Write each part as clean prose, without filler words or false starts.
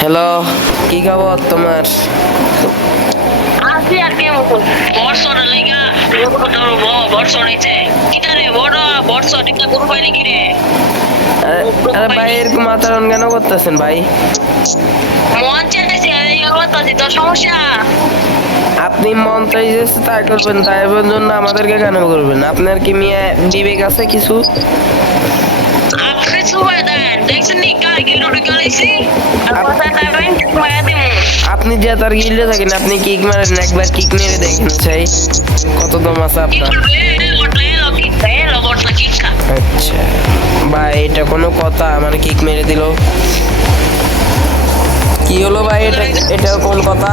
Hello, কি খবর তোমার? আছি আর কেমন বর্ষর লাগা বর্ষর হয়েছে কিটা রে বড় বর্ষর টিকা গরু পাইলি কি রে আরে আরে ভাই, এরকম আচরণ কেন করতেছেন ভাই? মন চাইছে এই অবস্থা তোর সমস্যা আপনি মন চাইছে তাই করবেন, তাই জন্য আমাদেরকে কেন করবেন? আপনার কি মিয়া বিবেক আছে কিছু? আপনি সুবাই দেন দেখছেন নি কার গিল্ড ঢুকে লাইছি আর কথা টাইম মায়া দিমু আপনি যে তার গিল্ডে থাকেন, আপনি কিক মারেন, একবার কিক মেরে দেখেন চাই কত দম আছে আপনার। আচ্ছা ভাই, এটা কোনো কথা? আমার কিক মেরে দিল, কি হলো ভাই? এটা কোন কথা?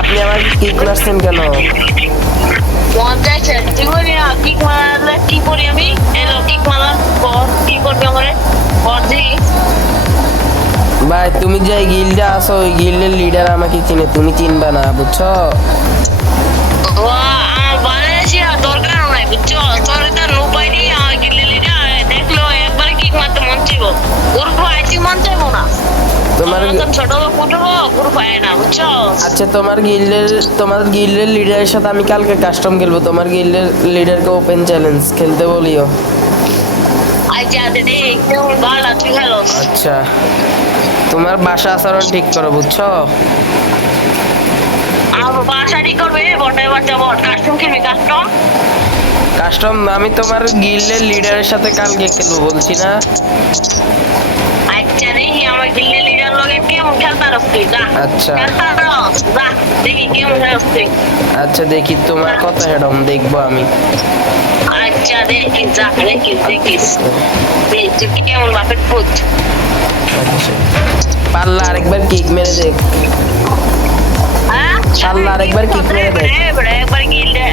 আপনি আমার কিক মারছেন কেন? মন চাইছে তুই বলি না কিক মারলে কি করি আমি এলো কিক মারলাম পর কি করবি আমারে পরজি ভাই তুমি যে গিল্ডে আছো, ওই গিল্ডের লিডার আমাকে চিনে, তুমি চিনবা না, বুঝছো? আমার বাংলাদেশিয়া দরকার নাই বুঝছো তোর এটা নোপাই নেই আমার গিল্লি লিডা দেখলো একবারে কিক মারতে মন চাইবো গ্রুপ আইছি মন চাইবো না তোমার ছোট ফুটবো গ্রুপ আয় না বুঝছো আচ্ছা, তোমার গিল্ডের লিডারের সাথে আমি কালকে কাস্টম খেলবো, তোমার গিল্ডের লিডারকে ওপেন চ্যালেঞ্জ খেলতে বলিও। আচ্ছা দিদি কেমন ভালো তুই ভালো আচ্ছা, তোমার বাসা আচরণ ঠিক করো, বুঝছো? আমার বাসাটি করবে বটে বাচ্চা বট কাস্টম খেলবি কাস্টম কাস্টম আমি তোমার গিল্ডের লিডারের সাথে কালকে খেলবো বলছি না? আচ্ছা দেখি আমার গিল্লি লিডার লগে কেমন খেলতে রসছি যা আচ্ছা খেলতে রস যা দেখি কেমন রসছি আচ্ছা, দেখি তোমার কথা হেডম দেখবো আমি। আচ্ছা দেখি যা দেখিস তুই কেমন বাপের পুত আচ্ছা, পারলা আরেকবার কিক মেরে দেখ। হ্যাঁ পারলা আরেকবার কিক মেরে দেখ। একবার গিল্ডে